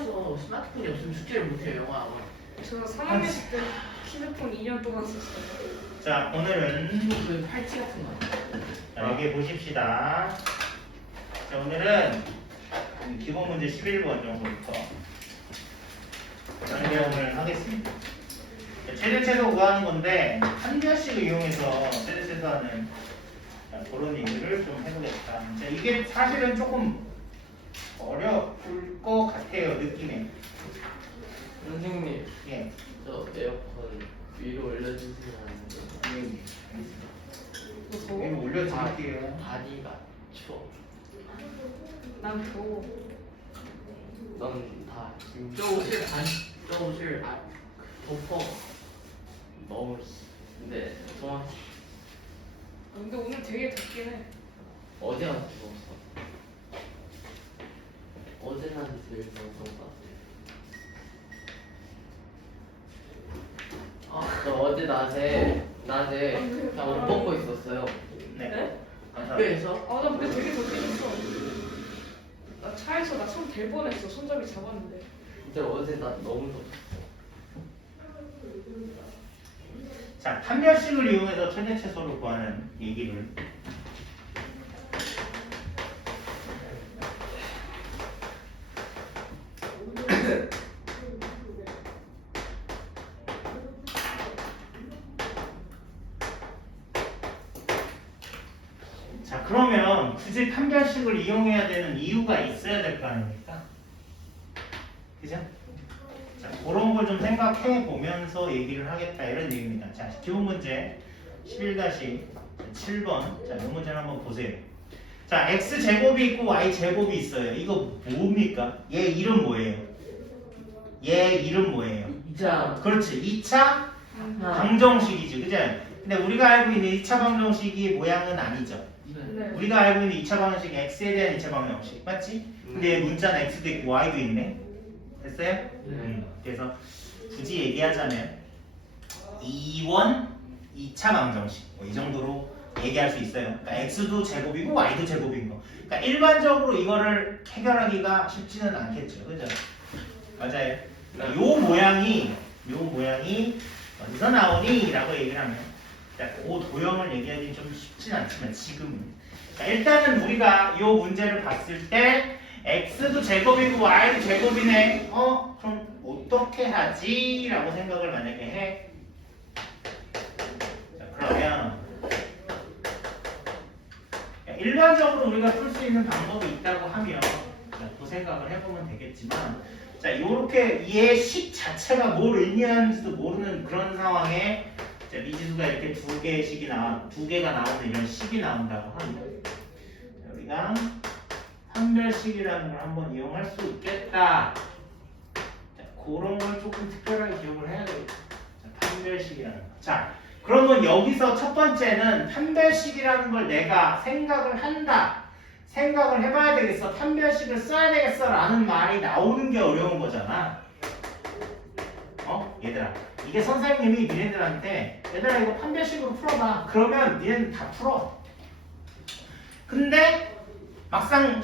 학교에서 스마트폰이 없으면 숙제를 못해요, 영화. 저 3학년 때 휴대폰 2년 동안 썼어요. 자, 오늘은 그 팔찌 같은 거. 자, 여기 보십시다. 자, 오늘은 기본 문제 11번 정도부터 변경을 하겠습니다. 자, 최대최소 구하는 건데 한 별씩을 이용해서 최대최소하는 그런 얘기를 좀 해보겠다. 자, 이게 사실은 조금 어려울 것 같아요, 느낌에. 선생님, 예. 저 에어컨 위로 올려주시면 안 돼요? 이거 올려드릴게요. 바디가 추워. 난 더워. 넌다 저 옷을 덮어. 너무 근데 정확히 근데 오늘 되게 덥긴 해. 어제가 더웠어. 어제 낮이 제일 더웠던 것 같아. 저 어제 낮에 그냥 옷 벗고 있었어요. 네. 감사합니다. 학교에서. 나 근데 되게 덥긴 했어. 나 차에서 나 손 댈 뻔했어. 손잡이 잡았는데. 근데 어제 나 너무 덥었어. 자, 판별식을 이용해서 최대최소를 구하는 얘기를 자, 그러면 굳이 판별식을 이용해야 되는 이유가 있어야 될 거 아닙니까? 그죠? 자, 그런 걸 좀 생각해 보면서 얘기를 하겠다 이런 얘기입니다. 자, 기본 문제 11-7번. 자, 이 문제를 한번 보세요. 자, x제곱이 있고 y제곱이 있어요. 이거 뭡니까? 얘 이름 뭐예요? 얘 이름 뭐예요? 자, 그렇지. 2차 방정식이지. 그죠? 근데 우리가 알고 있는 2차 방정식이 모양은 아니죠. 네. 우리가 알고 있는 2차 방정식 x에 대한 2차 방정식 맞지? 근데 문자는 x도 있고 y도 있네. 됐어요? 그래서 굳이 얘기하자면 2원 2차 방정식 뭐 이 정도로 얘기할 수 있어요. 그러니까 x도 제곱이고 y도 제곱인 거. 그러니까 일반적으로 이거를 해결하기가 쉽지는 않겠죠. 그죠? 맞아요. 그러니까 요 모양이 어디서 나오니? 라고 얘기를 하면 그 도형을 얘기하기 좀 쉽진 않지만 지금은 일단은 우리가 이 문제를 봤을 때 x도 제곱이고 y도 제곱이네. 그럼 어떻게 하지? 라고 생각을 만약에 해. 자, 그러면 일반적으로 우리가 풀 수 있는 방법이 있다고 하면 그 생각을 해보면 되겠지만 자, 요렇게 얘 식 자체가 뭘 의미하는지도 모르는 그런 상황에 자, 미지수가 이렇게 두 개가 나오는 이런 식이 나온다고 하면 자, 우리가 판별식이라는 걸 한번 이용할 수 있겠다. 자, 그런 걸 조금 특별하게 기억을 해야 되겠다. 자, 판별식이라는 거. 자, 그러면 여기서 첫 번째는 판별식이라는 걸 내가 생각을 한다. 생각을 해봐야 되겠어. 판별식을 써야 되겠어. 라는 말이 나오는 게 어려운 거잖아. 얘들아. 이게 선생님이 니네들한테 얘들아 이거 판별식으로 풀어봐. 그러면 니네는 다 풀어. 근데 막상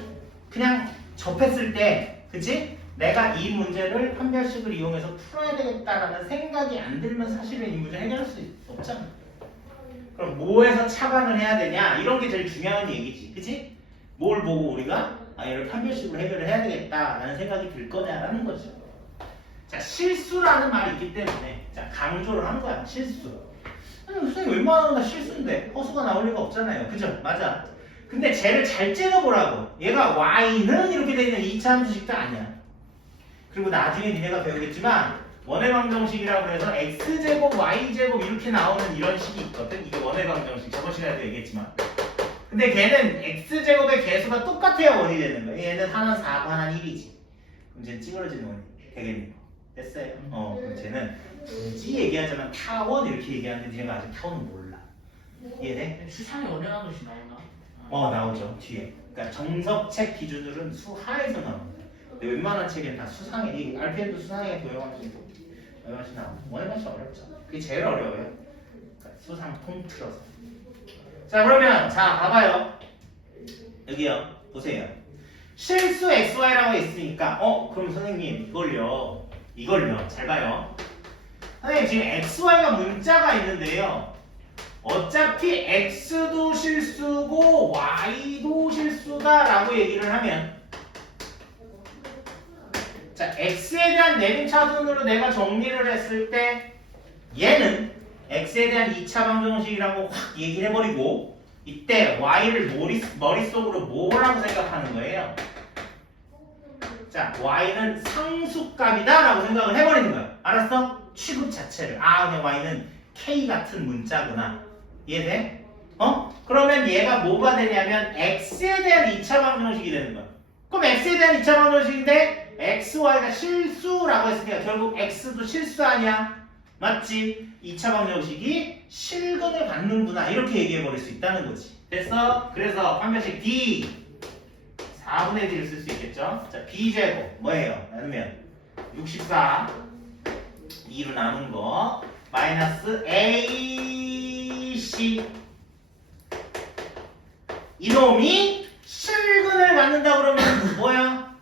그냥 접했을 때 그치? 내가 이 문제를 판별식을 이용해서 풀어야 되겠다라는 생각이 안 들면 사실은 이 문제 해결할 수 없잖아. 그럼 뭐에서 차관을 해야 되냐? 이런 게 제일 중요한 얘기지. 그치? 뭘 보고 우리가 이걸 판별식으로 해결을 해야 되겠다라는 생각이 들 거냐라는 거죠. 자, 실수라는 말이 있기 때문에 자, 강조를 한 거야. 실수. 아니, 선생님 웬만하면 다 실수인데 허수가 나올 리가 없잖아요. 그죠? 맞아. 근데 쟤를 잘 째려보라고. 얘가 y는 이렇게 돼 있는 2차 함수식도 아니야. 그리고 나중에 니네가 배우겠지만 원의 방정식이라고 해서 x제곱 y제곱 이렇게 나오는 이런 식이 있거든. 이게 원의 방정식. 저번 시간에도 얘기했지만. 근데 걔는 x제곱의 개수가 똑같아야 원이 되는 거야. 얘는 하나는 4고 하나는 1이지. 그럼 쟤는 찌그러지는 원이 되겠네요. 됐어요? 그럼 쟤는 굳이 얘기하자면 타원 이렇게 얘기하는데 얘가 아직 타원은 몰라. 이해돼? 수상에 어려운 것이 나오나? 나오죠. 뒤에. 그러니까 정석책 기준으로는 수하에서 나옵니다. 근데 웬만한 책에는 다 수상에, 이 RPM도 수상에 도형함수고 도형함수 나오고 원해방식 어렵죠. 그게 제일 어려워요. 그러니까 수상 통틀어서. 자, 그러면 자 봐봐요. 여기요. 보세요. 실수 xy라고 있으니까 그럼 선생님 이걸요 잘 봐요. 선생님 지금 xy가 문자가 있는데요. 어차피 x도 실수고 y도 실수다라고 얘기를 하면 자 x에 대한 내림차순으로 내가 정리를 했을 때 얘는 x에 대한 2차 방정식이라고 확 얘기를 해버리고 이때 y를 머릿속으로 뭐라고 생각하는 거예요? 자 y는 상수값이다 라고 생각을 해버리는 거야. 알았어? 취급 자체를 그냥 y는 k 같은 문자구나. 이해돼? 그러면 얘가 뭐가 되냐면 x에 대한 2차 방정식이 되는 거야. 그럼 x에 대한 2차 방정식인데 x, y가 실수라고 했으니까 결국 x도 실수 아니야? 맞지? 2차 방정식이 실근을 갖는구나 이렇게 얘기해 버릴 수 있다는 거지. 됐어? 그래서 판별식 D 4분의 D를 쓸 수 있겠죠? 자 B제곱 뭐예요? 나누면 64 2로 나눈 거 마이너스 AC 이놈이 실근을 갖는다 그러면 뭐야?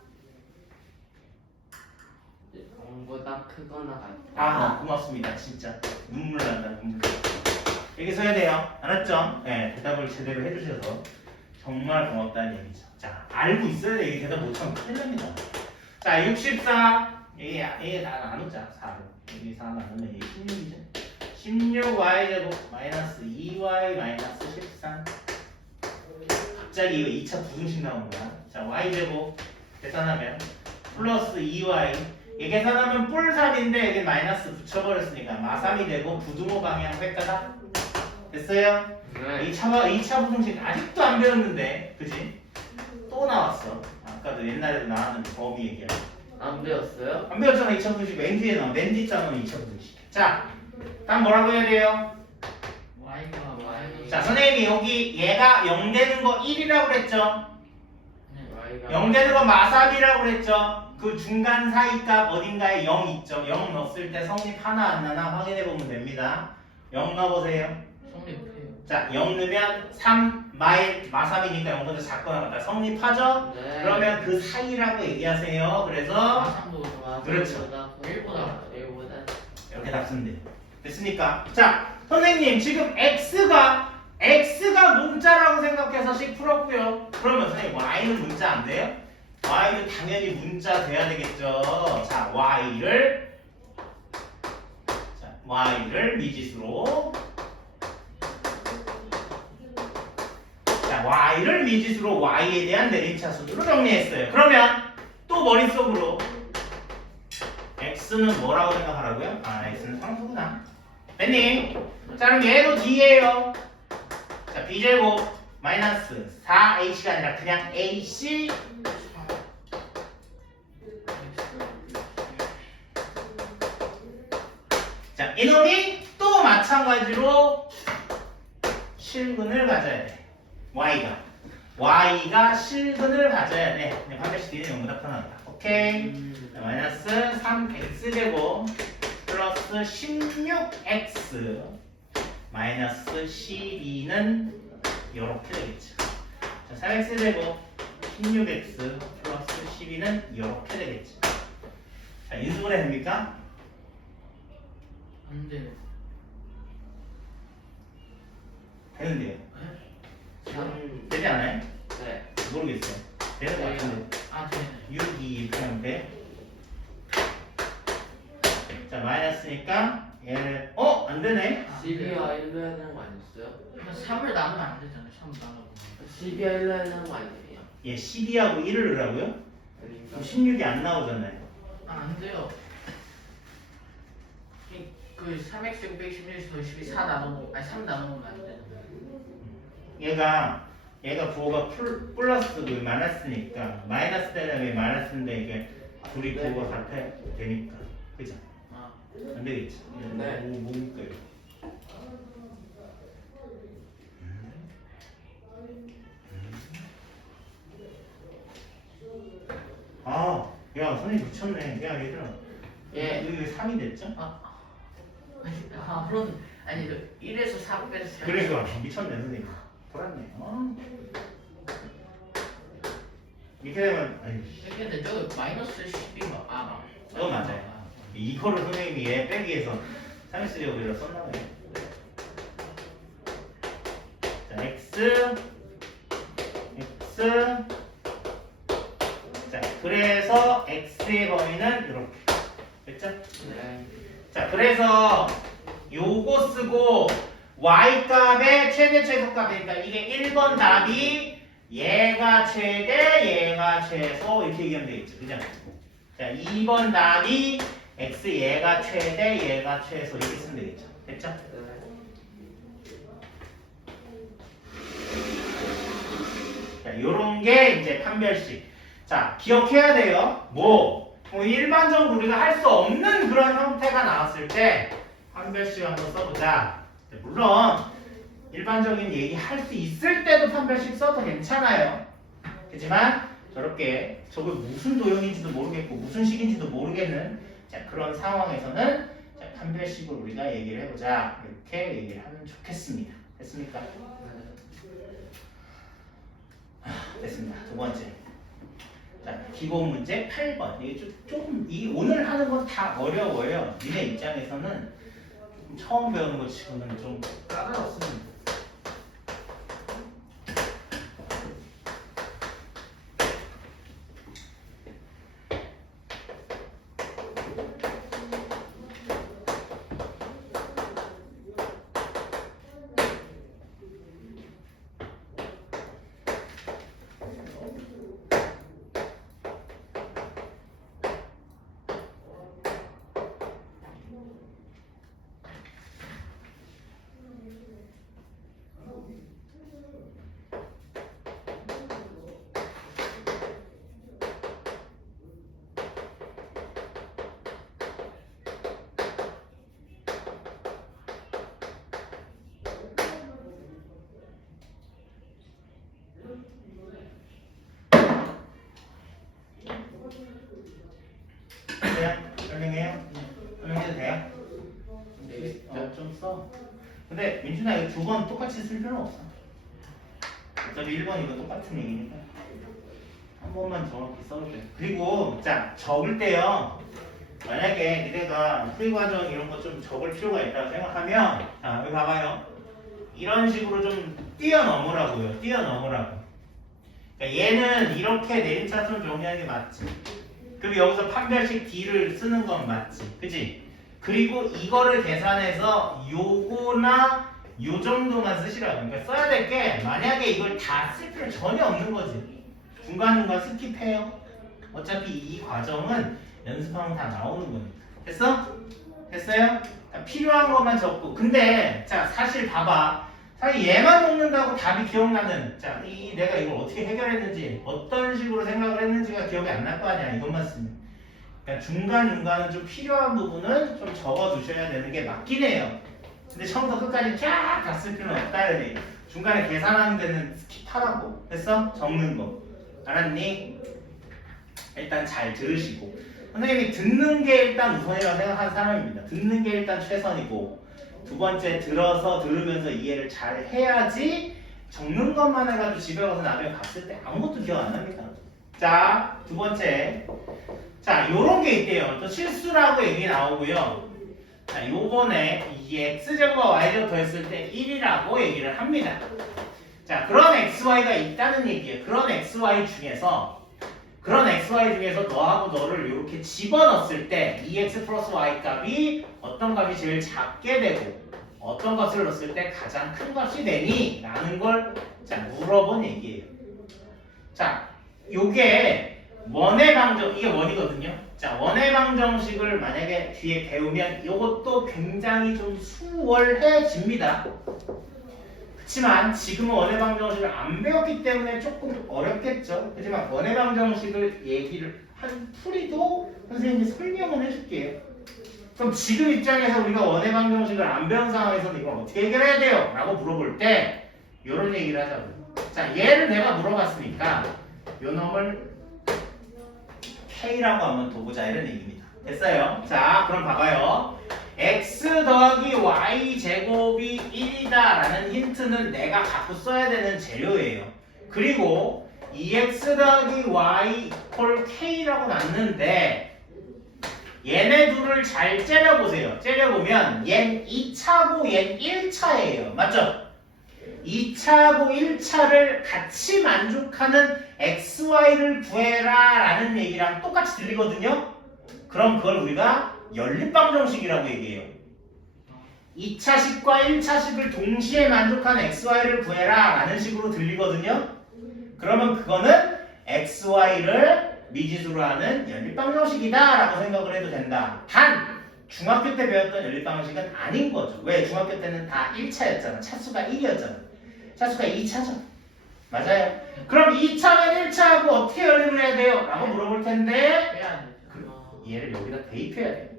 0보다 크거나 같다. 고맙습니다. 진짜 눈물 난다 눈물. 여기서 해야 돼요. 알았죠? 네, 대답을 제대로 해주셔서 정말 고맙다는 얘기죠. 자, 알고 있어야 돼. 이 대답 못하면 큰일 납니다. 자, 64 얘 나누자. 4로 여기 4 나누면 이게 16이죠. 16y제곱 마이너스 2y 마이너스 13. 갑자기 이거 2차 부등식 나오는 거야. 자, y제곱 계산하면 플러스 2y 얘 계산하면 뿔3인데 여기 마이너스 붙여버렸으니까 마삼이 되고 부등호 방향 획가다. 됐어요? 네. 2차 부등식 아직도 안 배웠는데 그지? 또 나왔어. 아까도 옛날에도 나왔는데 범위 얘기야. 안 배웠어요? 안 배웠잖아. 2차 부등식 맨 뒤에 나와. 맨 뒷장은 2차 부등식. 자, 다음 뭐라고 해야 돼요? y가 y. 자, 선생님이 여기 얘가 0 되는 거 1이라고 그랬죠? Y가 0 되는 거 마삼이라고 그랬죠? 그 중간 사이 값 어딘가에 0 있죠? 0 넣었을 때 성립 하나 안 나나 확인해 보면 됩니다. 0 넣어보세요. 성립해요. 자, 0 넣으면 3 마삼이니까 0보다 작거나 같다. 성립하죠? 네. 그러면 그 사이라고 얘기하세요. 그래서 마삼도 좋아. 그렇죠. 1보다 이렇게 답 쓰면 돼요. 됐습니까? 자, 선생님 지금 X가 문자라고 생각해서 식 풀었고요. 그러면 선생님 Y는 문자 안 돼요? Y는 당연히 문자 돼야 되겠죠. 자, Y를 미지수로 Y를 미지수로 Y에 대한 내림차순으로 정리했어요. 그러면 또 머릿속으로 X는 뭐라고 생각하라고요? X는 상수구나. 됐니? 자, 그럼 얘도 D예요. 자, B제곱 마이너스 4AC가 아니라 그냥 AC. 자, 이놈이 또 마찬가지로 실근을 가져야 돼. Y가 실근을 가져야 돼. 그냥 판별식 D는 0보다 편하다. 오케이. 자, 마이너스 3X제곱 플러스 16X 마이너스 12는 이렇게 되겠죠. 자, 3X제곱 16X 플러스 12는 이렇게 되겠죠. 자, 인수분 해 됩니까? 안 돼. 되는데요. 3. 되지 않아요? 네. 모르겠어요. 되는 것 같은데. 아, 돼. 6, 2 이렇게 하면 돼. 자, 마이너스니까 얘는 안 되네. 12와 1로 해야 되는 거 아니었어요? 3을 나누면 안 되잖아. 3 나누고. 12와 1로 해야 되는 거 아니에요? 얘 12하고 1을 넣으라고요? 아닌가? 그럼 16이 안 나오잖아요. 안 돼요. 그 3x 제곱 116에서 더 12 4 나누고 3 나누면 안 되잖아. 얘가 부호가 플러스 그 마이너스니까 마이너스 되려면 마이너스인데 이게 둘이 부호가 같아야 되니까 그죠? 아, 안 되겠지? 네. 뭡니까 이거? 야 선생님 미쳤네. 야 얘들아 예. 이거 왜 3이 됐죠? 그럼 아니 1에서 4 빼서 그러니까 미쳤네 선생님. 돌았네. 이렇게 되면 아이씨, 근데 저기 마이너스 10이면 그건 맞아요. 이거를 선생님이 얘 빼기해서 3x 제곱이라 썼나 봐요. 자, x 자, 그래서 x의 범위는 이렇게 됐죠? 네. 자, 그래서 요거 쓰고 y 값의 최대 최소값이니까 이게 1번 답이 얘가 최대 얘가 최소 이렇게 얘기하면 되겠죠. 그죠? 자, 2번 답이 x 얘가 최대 얘가 최소 이렇게 쓰면 되겠죠. 됐죠? 네. 자, 요런 게 이제 판별식. 자, 기억해야 돼요. 뭐 일반적으로 우리가 할 수 없는 그런 형태가 나왔을 때 판별식 한번 써보자. 물론 일반적인 얘기 할 수 있을 때도 판별식 써도 괜찮아요. 그렇지만 저렇게 저게 무슨 도형인지도 모르겠고 무슨 식인지도 모르겠는 자, 그런 상황에서는 자, 판별식을 우리가 얘기를 해보자. 이렇게 얘기를 하면 좋겠습니다. 됐습니까? 됐습니다. 두 번째. 자, 기본 문제 8번. 이게 조금 이 오늘 하는 건 다 어려워요. 니네 입장에서는 좀 처음 배우는 거 치고는 좀 까다롭습니다. 돼요? 설명해요? 설명해도 돼요? 네. 좀 써. 근데 민준아 이거 두 번 똑같이 쓸 필요는 없어. 어차피 1번 이거 똑같은 얘기니까 한 번만 정확히 써도 돼. 그리고 자 적을 때요. 만약에 니네가 풀이 과정 이런 거 좀 적을 필요가 있다고 생각하면 자 여기 봐봐요. 이런 식으로 좀 뛰어넘으라고요. 뛰어넘으라고. 그러니까 얘는 이렇게 내림차순 정리하는 게 맞지. 그리고 여기서 판별식 D를 쓰는 건 맞지. 그치? 그리고 이거를 계산해서 요거나 요 정도만 쓰시라고. 그러니까 써야 될 게 만약에 이걸 다 쓸 필요 전혀 없는 거지. 중간중간 스킵해요. 어차피 이 과정은 연습하면 다 나오는 거니까. 됐어? 됐어요? 필요한 것만 적고. 근데 자 사실 봐봐. 사실 얘만 적는다고 답이 기억나는 자, 내가 이걸 어떻게 해결했는지 어떤 식으로 생각을 했는지가 기억이 안 날 거 아니야. 이것만 쓰면. 그러니까 중간중간은 좀 필요한 부분은 좀 적어두셔야 되는 게 맞긴 해요. 근데 처음부터 끝까지 쫙 다 쓸 필요는 없다는 얘기. 중간에 계산하는 데는 스킵하라고. 됐어? 적는 거. 알았니? 일단 잘 들으시고. 선생님이 듣는 게 일단 우선이라고 생각하는 사람입니다. 듣는 게 일단 최선이고 두 번째 들어서 들으면서 이해를 잘 해야지 적는 것만 해가지고 집에 가서 나중에 갔을 때 아무것도 기억 안 납니다. 자, 두 번째. 자, 요런 게 있대요. 또 실수라고 얘기 나오고요. 자, 요번에 이 x제곱과 y제곱 더했을 때 1이라고 얘기를 합니다. 자, 그런 xy가 있다는 얘기예요. 그런 xy 중에서 너하고 너를 이렇게 집어넣었을 때 2x 플러스 y 값이 어떤 값이 제일 작게 되고 어떤 값을 넣었을 때 가장 큰 값이 되니? 라는 걸 자, 물어본 얘기예요. 자, 요게 원의 방정, 이게 원이거든요. 자, 원의 방정식을 만약에 뒤에 배우면 이것도 굉장히 좀 수월해집니다. 그렇지만 지금은 원의 방정식을 안 배웠기 때문에 조금 어렵겠죠. 하지만 원의 방정식을 얘기를 한 풀이도 선생님이 설명을 해줄게요. 그럼 지금 입장에서 우리가 원의 방정식을 안 배운 상황에서는 이걸 어떻게 해결해야 돼요? 라고 물어볼 때 이런 얘기를 하자고요. 자, 얘를 내가 물어봤으니까 요 놈을 K라고 한번 둬보자 이런 얘기입니다. 됐어요? 자, 그럼 봐봐요. x 더하기 y 제곱이 1이다 라는 힌트는 내가 갖고 써야 되는 재료예요. 그리고 2x 더하기 y 이퀄 k라고 났는데 얘네 둘을 잘 째려보세요. 째려보면 얜 2차고 얜 1차예요. 맞죠? 2차하고 1차를 같이 만족하는 xy를 구해라 라는 얘기랑 똑같이 들리거든요. 그럼 그걸 우리가 연립방정식이라고 얘기해요. 2차식과 1차식을 동시에 만족하는 xy를 구해라 라는 식으로 들리거든요. 그러면 그거는 xy를 미지수로 하는 연립방정식이다 라고 생각을 해도 된다. 단 중학교 때 배웠던 연립방정식은 아닌 거죠. 왜? 중학교 때는 다 1차였잖아. 차수가 1이었잖아. 차수가 2차죠. 맞아요. 그럼 2차는 1차하고 어떻게 연립을 해야 돼요? 라고 물어볼 텐데 빼야 돼. 얘를 여기다 대입해야 돼요.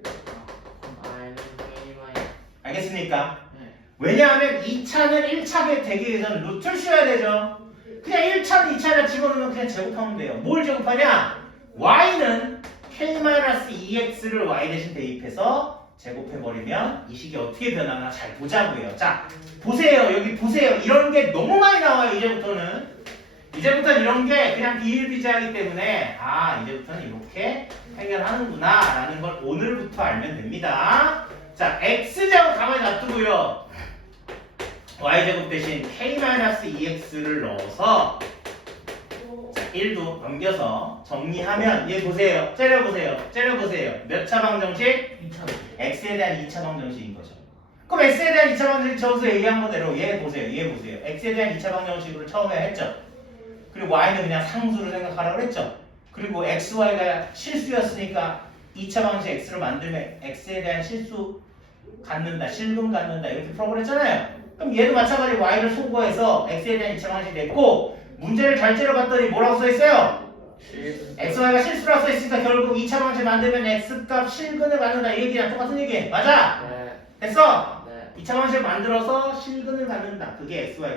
Y는 K만 알겠습니까? 네. 왜냐하면 2차는 1차게 되기 위해서는 루트를 씌워야 되죠. 그냥 1차는 2차에다 집어넣으면 그냥 제곱하면 돼요. 뭘 제곱하냐? y는 k-2x를 y 대신 대입해서 제곱해버리면 이 식이 어떻게 변하나 잘 보자고요. 자, 보세요. 여기 보세요. 이런 게 너무 많이 나와요. 이제부터는 이런 게 그냥 비일비재하기 때문에 이제부터는 이렇게 해결하는구나 라는 걸 오늘부터 알면 됩니다. 자, x제곱 가만히 놔두고요. y제곱 대신 k-2x를 넣어서 1도 넘겨서 정리하면 얘 보세요. 째려보세요. 몇 차 방정식? 2차. x에 대한 2차 방정식인 거죠. 그럼 x에 대한 2차 방정식 저기서 얘기한 거대로 얘 보세요. x에 대한 2차 방정식으로 처음에 했죠. 그리고 y는 그냥 상수로 생각하라고 했죠. 그리고 xy가 실수였으니까 2차 방정식 x로 만들면 x에 대한 실수 갖는다, 실근 갖는다 이렇게 풀어버렸 했잖아요. 그럼 얘도 마찬가지로 y를 소거해서 x에 대한 2차 방정식이 됐고 문제를 잘 째려봤더니 뭐라고 써있어요? xy가 실수라고 써있으니까 결국 2차 방정식 만들면 x값 실근을 갖는다 이 얘기랑 똑같은 얘기 맞아? 네. 됐어? 네. 2차 방정식을 만들어서 실근을 갖는다. 그게 xy가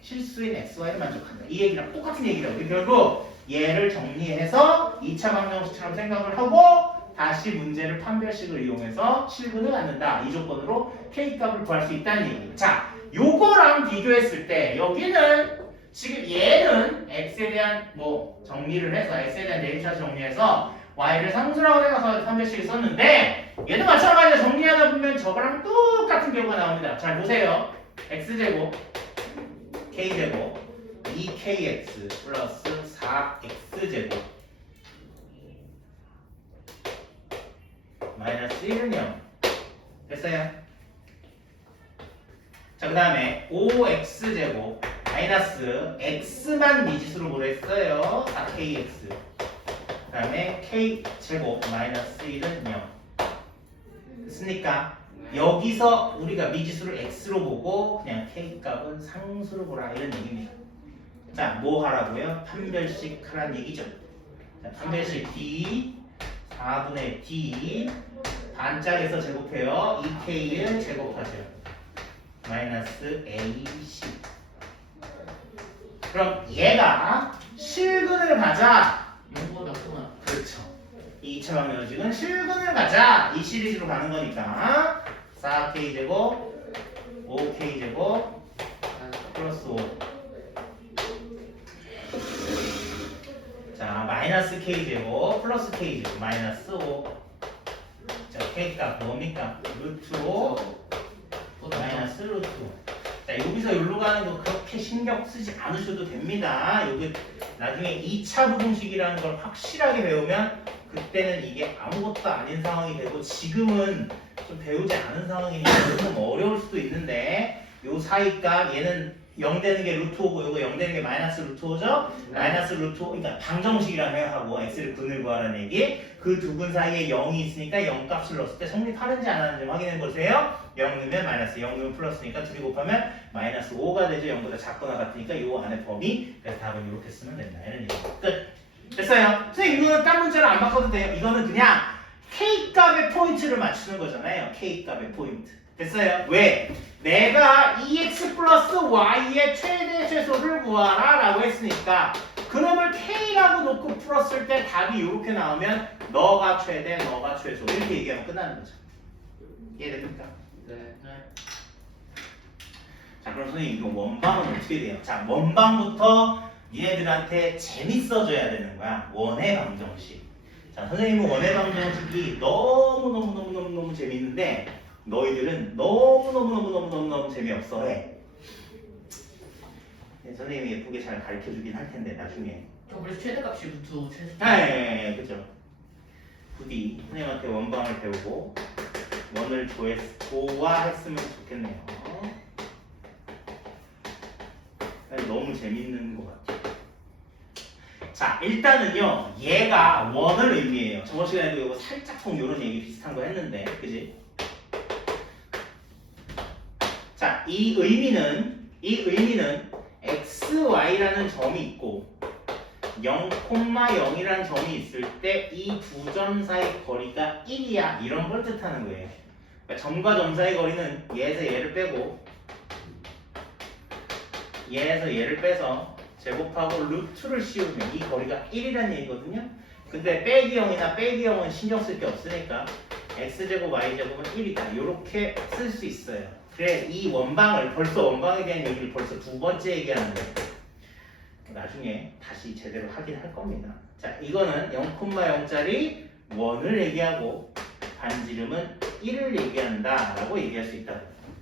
실수인 xy를 만족한다. 이 얘기랑 똑같은 얘기라고. 결국 얘를 정리해서 2차 방정식처럼 생각을 하고 다시 문제를 판별식을 이용해서 실근을 갖는다. 이 조건으로 k값을 구할 수 있다는 얘기. 자, 요거랑 비교했을 때 여기는 지금 얘는 x에 대한 정리를 해서 x에 대한 내림차수 정리해서 y를 상수라고 생각해서 판별식을 썼는데 얘도 마찬가지로 정리하다 보면 저거랑 똑같은 결과가 나옵니다. 잘 보세요. x제곱 k제곱 2kx 플러스 4x제곱 마이너스 1은 0 됐어요? 자, 그 다음에 5x제곱 마이너스 x만 미지수로 보냈어요. 4kx 그 다음에 k제곱 마이너스 1은 0 됐습니까? 여기서 우리가 미지수를 x로 보고 그냥 k값은 상수로 보라 이런 얘기입니다. 자, 뭐 하라고요? 판별식 하라는 얘기죠. 자, 판별식 d 4분의 d 반짝에서 제곱해요. 2k를 제곱하죠. 마이너스 ac 그럼 얘가 실근을 가자. 용보다 크나? 그렇죠. 2차 방정식은 실근을 가자. 이 시리즈로 가는 거니까 4k제곱 5k제곱 플러스 5 자, 마이너스 k제곱 플러스 k제곱 마이너스 5 자, k값 뭡니까? 루트 5 마이너스 루트 5 자, 여기서 여기로 가는 거 그렇게 신경 쓰지 않으셔도 됩니다. 여기 나중에 2차 부등식이라는 걸 확실하게 배우면 그때는 이게 아무것도 아닌 상황이 되고 지금은 좀 배우지 않은 상황이니까 좀 어려울 수도 있는데 요 사이값 얘는 0 되는 게 루트 5고 요거 0 되는 게 마이너스 루트 5죠? 마이너스 루트 5 그러니까 방정식이라고 생각하고 x를 근을 구하라는 얘기 그 두 근 사이에 0이 있으니까 0 값을 넣었을 때 성립하는지 안 하는지 확인해 보세요. 0 넣으면 마이너스 0 넣으면 플러스니까 둘이 곱하면 마이너스 5가 되죠. 0보다 작거나 같으니까 요 안에 범위 그래서 답은 이렇게 쓰면 된다 이런 얘기 끝 됐어요? 선생님 이거는 딴 문제를 안 바꿔도 돼요. 이거는 그냥 k값의 포인트를 맞추는 거잖아요. k값의 포인트 됐어요? 왜? 내가 2x 플러스 y의 최대 최소를 구하라 라고 했으니까 그놈을 k라고 놓고 풀었을 때 답이 이렇게 나오면 너가 최대, 너가 최소 이렇게 얘기하면 끝나는 거죠. 이해됩니까? 네. 자, 그럼 선생님 이거 원방은 어떻게 돼요? 자, 원방부터 니네들한테 재밌어져야 되는 거야. 원의 방정식. 자, 선생님은 원의 방정식이 너무 재밌는데 너희들은 너무 재미없어 해. 네, 선생님이 예쁘게 잘 가르쳐주긴 할 텐데 나중에. 그래서 최대값이 루트 최소. 네, 그죠. 부디 선생님한테 원방을 배우고 원을 좋아했으면 좋겠네요. 너무 재밌는 것 같아요. 자, 일단은요, 얘가 원을 의미해요. 저번 시간에도 이거 살짝 이런 얘기 비슷한 거 했는데, 그지? 자, 이 의미는 x, y라는 점이 있고 0,0이라는 점이 있을 때 이 두 점 사이 거리가 1이야. 이런 걸 뜻하는 거예요. 그러니까 점과 점 사이 거리는 얘에서 얘를 빼고 얘에서 얘를 빼서 제곱하고 루트를 씌우면 이 거리가 1이라는 얘기거든요. 근데 빼기 0이나 빼기 0은 신경 쓸 게 없으니까 x제곱 y제곱은 1이다. 이렇게 쓸 수 있어요. 그래, 이 원방을 벌써 원방에 대한 얘기를 벌써 두 번째 얘기하는데 나중에 다시 제대로 확인할 겁니다. 자, 이거는 0,0짜리 원을 얘기하고 반지름은 1을 얘기한다 라고 얘기할 수 있다.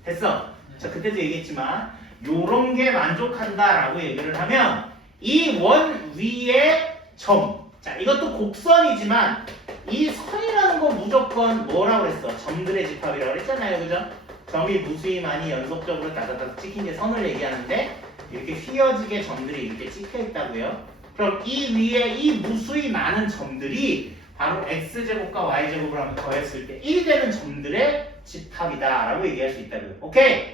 됐어? 자, 그때도 얘기했지만 요런 게 만족한다 라고 얘기를 하면 이 원 위에 점, 자, 이것도 곡선이지만 이 선이라는 건 무조건 뭐라고 그랬어? 점들의 집합이라고 그랬잖아요. 그죠? 점이 무수히 많이 연속적으로 다다닥 찍힌 게 선을 얘기하는데 이렇게 휘어지게 점들이 이렇게 찍혀 있다고요. 그럼 이 위에 이 무수히 많은 점들이 바로 x제곱과 y제곱을 한번 더했을 때 1이 되는 점들의 집합이다 라고 얘기할 수 있다고요. 오케이?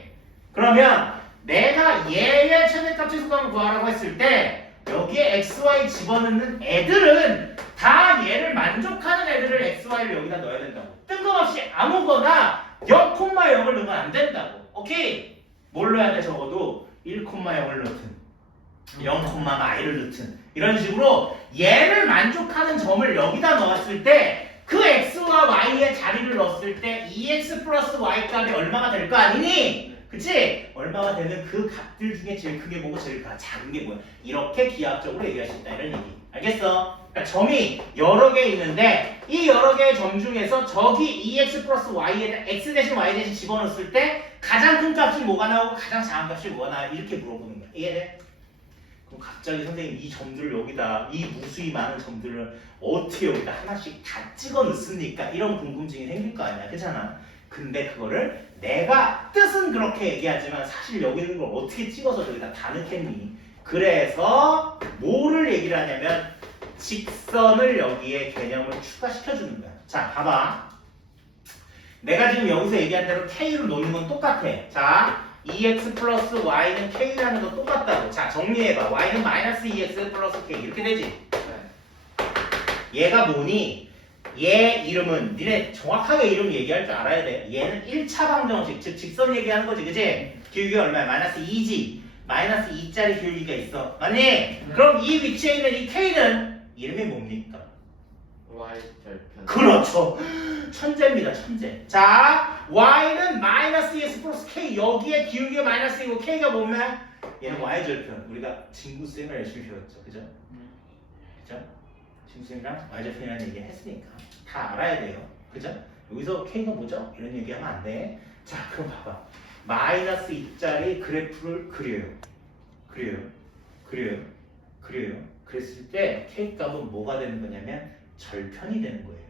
그러면 내가 얘의 최대값 최소값을 구하라고 했을 때 여기에 x, y 집어넣는 애들은 다 얘를 만족하는 애들을 x, y를 여기다 넣어야 된다고. 뜬금없이 아무거나 0,0을 넣으면 안 된다고. 오케이? 뭘 넣어야 돼? 적어도 1,0을 넣든 0,i를 넣든 이런 식으로 얘를 만족하는 점을 여기다 넣었을 때 그 x와 y의 자리를 넣었을 때 2x 플러스 y 값이 얼마가 될 거 아니니? 그치? 얼마가 되는 그 값들 중에 제일 크게 보고 제일 작은 게 뭐야? 이렇게 기하학적으로 얘기할 수 있다 이런 얘기. 알겠어? 그러니까 점이 여러 개 있는데 이 여러 개의 점 중에서 저기 2x 플러스 y에다 x 대신 y 대신 집어넣었을 때 가장 큰 값이 뭐가 나오고 가장 작은 값이 뭐가 나와? 이렇게 물어보는 거야. 이해돼? 그럼 갑자기 선생님 이 점들을 여기다 이 무수히 많은 점들을 어떻게 여기다 하나씩 다 찍어 넣습니까? 이런 궁금증이 생길 거 아니야. 그렇잖아? 근데 그거를 내가 뜻은 그렇게 얘기하지만 사실 여기 있는 걸 어떻게 찍어서 여기다 다 넣겠니? 그래서 뭐를 얘기를 하냐면 직선을 여기에 개념을 추가시켜주는 거야. 자, 봐봐. 내가 지금 여기서 얘기한 대로 K로 놓는 건 똑같아. 자, 2x 플러스 y는 K라는 거 똑같다고. 자, 정리해봐. y는 마이너스 2x 플러스 K 이렇게 되지? 얘가 뭐니? 얘 이름은 니네 정확하게 이름 얘기할 줄 알아야 돼. 얘는 1차 방정식, 즉 직선 얘기하는 거지, 그지? 기울기가 얼마야? 마이너스 2지. 마이너스 2짜리 기울기가 있어. 맞니? 그럼 이 위치에 있는 이 K는 이름이 뭡니까? y 절편. 그렇죠. 천재입니다, 천재. 자, y는 마이너스 2x 플러스 k. 여기에 기울기가 마이너스이고 k가 뭐면? 얘는 y절편. 우리가 진구쌤을 열심히 배웠죠, 그죠? 그죠? 진구쌤이랑 y절편이라는 얘기 했으니까 다 알아야 돼요, 그죠? 여기서 k가 뭐죠? 이런 얘기하면 안 돼. 자, 그럼 봐봐. 마이너스 2짜리 그래프를 그려요. 그랬을 때 k 값은 뭐가 되는 거냐면 절편이 되는 거예요.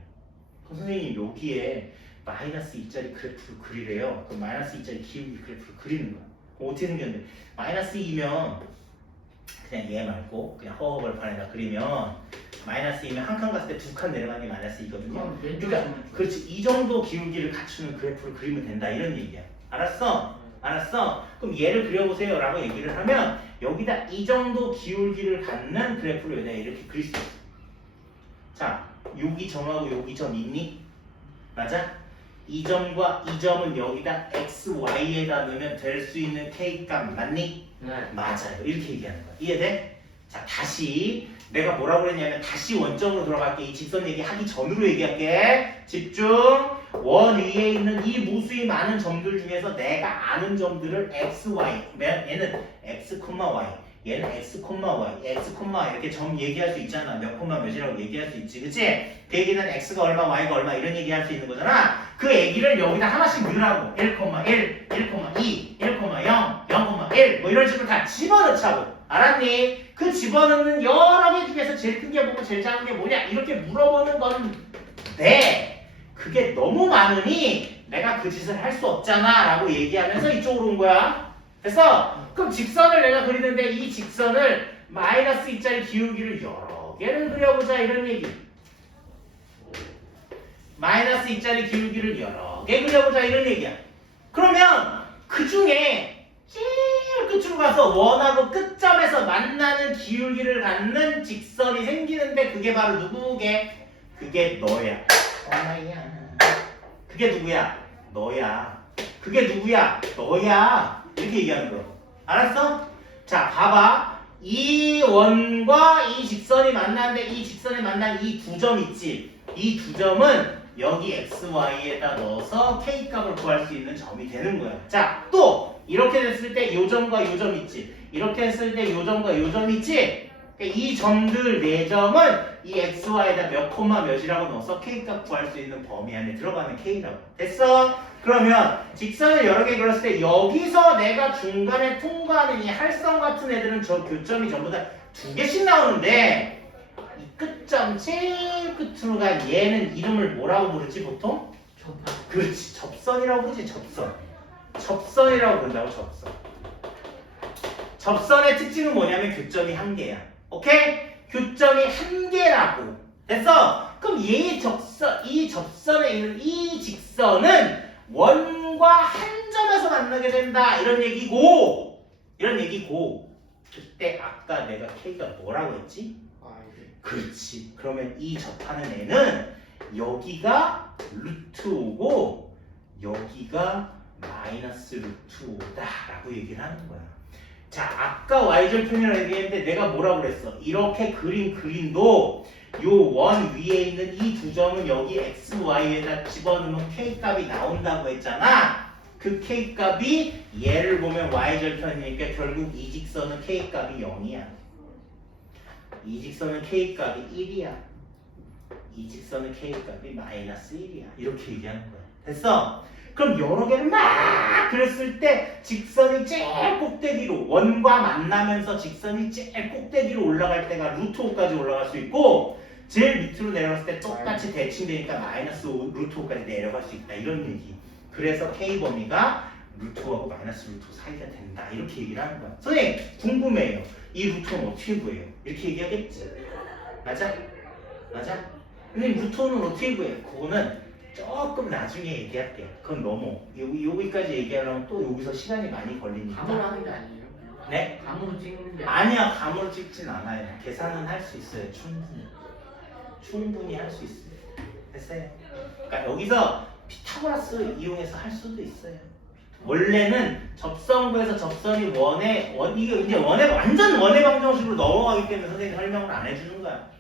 그럼 선생님 여기에 마이너스 2짜리 그래프를 그리래요. 그럼 마이너스 2짜리 기울기 그래프를 그리는 거야. 그럼 어떻게 생겼는데 마이너스 2면 그냥 얘 말고 그냥 허허벌판에다 그리면 마이너스 2면 한 칸 갔을 때 두 칸 내려가는 게 마이너스 2거든요. 그러니까 그렇지, 이 정도 기울기를 갖추는 그래프를 그리면 된다 이런 얘기야. 알았어? 알았어? 그럼 얘를 그려보세요 라고 얘기를 하면 여기다 이 정도 기울기를 갖는 그래프를 여기다 이렇게 그릴 수 있어. 자, 여기 점하고 여기 점 있니? 맞아? 이 점과 이 점은 여기다 x, y에다 넣으면 될 수 있는 k 값 맞니? 네. 맞아요. 이렇게 얘기하는 거야. 이해돼? 자, 다시 내가 뭐라고 그랬냐면 다시 원점으로 돌아갈게. 이 직선 얘기 하기 전으로 얘기할게. 집중. 원 위에 있는 이 무수히 많은 점들 중에서 내가 아는 점들을 x, y, 얘는 x, y, 얘는 x, y, x, 이렇게 점 얘기할 수 있잖아. 몇 콤마 몇이라고 얘기할 수 있지. 그치? 그 얘기는 x가 얼마, y가 얼마 이런 얘기할 수 있는 거잖아. 그 얘기를 여기다 하나씩 넣으라고. 1, 1, 1,2, 1,0, 0,1 뭐 이런 식으로 다 집어넣자고. 알았니? 그 집어넣는 여러 개 중에서 제일 큰 게 뭐고 제일 작은 게 뭐냐 이렇게 물어보는 건데 그게 너무 많으니 내가 그 짓을 할 수 없잖아 라고 얘기하면서 이쪽으로 온 거야. 그래서 그럼 직선을 내가 그리는데 이 직선을 마이너스 2짜리 기울기를 여러 개를 그려보자 이런 얘기. 마이너스 2짜리 기울기를 여러 개 그려보자 이런 얘기야. 그러면 그 중에 제일 끝으로 가서 원하고 끝점에서 만나는 기울기를 갖는 직선이 생기는데 그게 바로 누구게? 그게 너야. 엄마야. 그게 누구야? 너야. 그게 누구야? 너야. 이렇게 얘기하는 거야. 알았어? 자, 봐봐. 이 원과 이 직선이 만나는데 이 직선이 만난 이 두 점 있지? 이 두 점은 여기 x, y에다 넣어서 k 값을 구할 수 있는 점이 되는 거야. 자, 또 이렇게 됐을 때 요 점과 요 점 있지? 이렇게 했을 때 요 점과 요 점 있지? 이 점들 네 점은 이 x, y에다 몇 콤마 몇이라고 넣어서 k 값 구할 수 있는 범위 안에 들어가는 k라고. 됐어? 그러면 직선을 여러 개 그렸을 때 여기서 내가 중간에 통과하는 이 할선 같은 애들은 저 교점이 전부 다 두 개씩 나오는데 이 끝점 제일 끝으로 간 얘는 이름을 뭐라고 부르지 보통? 전파. 그렇지, 접선이라고 부르지. 접선이라고 부른다고. 접선. 접선의 특징은 뭐냐면 교점이 한 개야. 오케이? 교점이 한 개라고. 됐어? 그럼 이 접선에 있는 이 직선은 원과 한 점에서 만나게 된다 이런 얘기고 그때 아까 내가 k가 뭐라고 했지? 그렇지. 그러면 이 접하는 애는 여기가 루트 5고 여기가 마이너스 루트 5다 라고 얘기를 하는 거야. 자, 아까 y절편이라고 얘기했는데 내가 뭐라고 그랬어? 이렇게 그림도 요 원 위에 있는 이 두 점은 여기 x, y에다 집어넣으면 k 값이 나온다고 했잖아. 그 k 값이 얘를 보면 y절편이니까 결국 이 직선은 k 값이 0이야. 이 직선은 k 값이 1이야. 이 직선은 k 값이 마이너스 1이야. 이렇게 얘기하는 거야. 됐어? 그럼 여러 개를 막 그렸을 때 직선이 제일 꼭대기로 원과 만나면서 직선이 제일 꼭대기로 올라갈 때가 루트 5까지 올라갈 수 있고 제일 밑으로 내려갔을 때 똑같이 대칭되니까 마이너스 5, 루트 5까지 내려갈 수 있다 이런 얘기. 그래서 k 범위가 루트 5하고 마이너스 루트 5 사이가 된다 이렇게 얘기를 하는 거야. 선생님 궁금해요. 이 루트는 어떻게 구해요? 이렇게 얘기하겠지. 맞아? 근데 루트 5는 어떻게 구해요? 그거는 조금 나중에 얘기할게요. 그건 너무 여기까지 얘기하려면 또 여기서 시간이 많이 걸리니까. 감으로 하는 게 아니에요? 네? 감으로 찍는 게 아니야, 감으로 찍진 않아요. 계산은 할 수 있어요. 충분히 할 수 있어요. 됐어요? 그러니까 여기서 피타고라스 이용해서 할 수도 있어요. 원래는 접선구에서 접선이 이게 이제 완전 원의 방정식으로 넘어가기 때문에 선생님이 설명을 안 해주는 거야.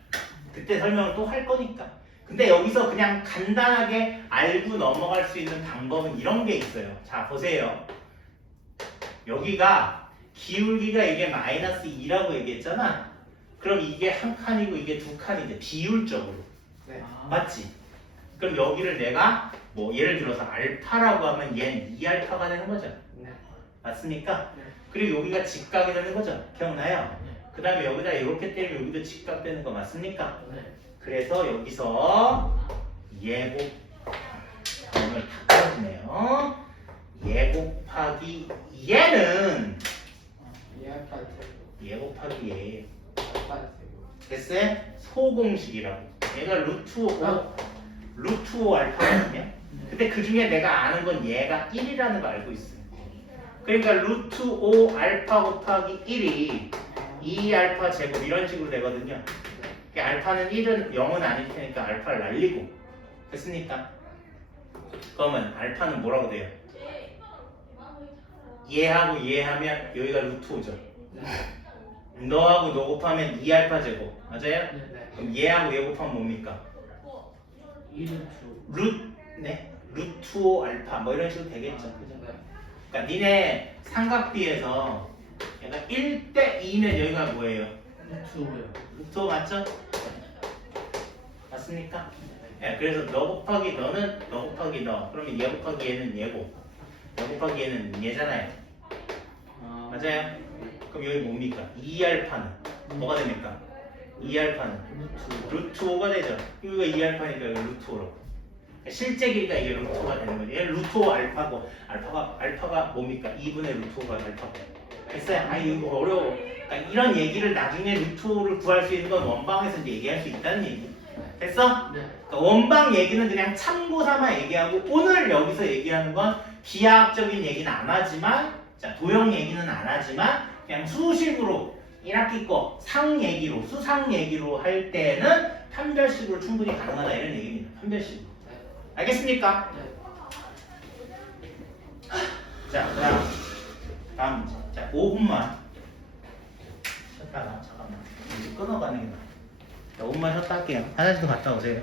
그때 설명을 또 할 거니까. 근데 여기서 그냥 간단하게 알고 넘어갈 수 있는 방법은 이런 게 있어요. 자, 보세요. 여기가 기울기가 이게 마이너스 2라고 얘기했잖아. 그럼 이게 한 칸이고 이게 두 칸인데 비율적으로. 네. 맞지? 그럼 여기를 내가 뭐 예를 들어서 알파라고 하면 얘는 2알파가 되는 거죠. 네. 맞습니까? 네. 그리고 여기가 직각이 되는 거죠. 기억나요? 네. 그 다음에 여기다 이렇게 때리면 여기도 직각 되는 거 맞습니까? 네. 그래서 여기서 예곱을 다 빼주네요. 예 곱하기 얘는 예 곱하기 얘 됐어요? 소공식이라고. 얘가 루트 5 알파거든요. 근데 그 중에 내가 아는 건 얘가 1이라는 거 알고 있어요. 그러니까 루트 5 알파 곱하기 1이 2 알파 제곱 이런 식으로 되거든요. 알파는 1은 0은 아닐 테니까 알파를 날리고. 됐습니까? 그러면 알파는 뭐라고 돼요? 얘하고 얘하면 여기가 루트 5죠. 너하고 너 곱하면 2알파 제곱. 맞아요? 네. 그럼 얘하고 얘 곱하면 뭡니까? 2루트. 루트 5 알파 뭐 이런 식으로 되겠죠. 그죠? 그러니까 니네 삼각비에서 얘가 1대 2면 여기가 뭐예요? 루트 5요. 루트 5 맞죠? 맞습니까? 예, 그래서 너 곱하기 너는 너 곱하기 너. 그러면 얘 곱하기 얘는 얘고, 너 곱하기 얘는 얘잖아요. 아, 맞아요? 그럼 여기 뭡니까? 2알파는 뭐가 됩니까? 2알파는 루트 5가 되죠. 이거가 2알파니까 이거 루트 5로. 실제 길이가 이게 루트 5가 되는 거죠. 얘 루트 5 알파고, 알파가 뭡니까? 2분의 루트 5가 알파고. 됐어요? 아 이거 어려워. 그러니까 이런 얘기를 나중에 루트 5를 구할 수 있는 건 원방에서 이제 얘기할 수 있다는 얘기. 됐어? 네. 그러니까 원방 얘기는 그냥 참고 삼아 얘기하고, 오늘 여기서 얘기하는 건 기하학적인 얘기는 안 하지만, 자 도형 얘기는 안 하지만 그냥 수식으로 1학기 거 상 얘기로, 수상 얘기로 할 때는 판별식으로 충분히 가능하다 이런 얘기입니다. 판별식으로. 알겠습니까? 자, 다음 문제. 자, 5분만 쉬었다가 잠깐만 이제 끊어가는 게 나아. 자, 5분만 쉬었다 할게요. 화장실 좀 갔다 오세요.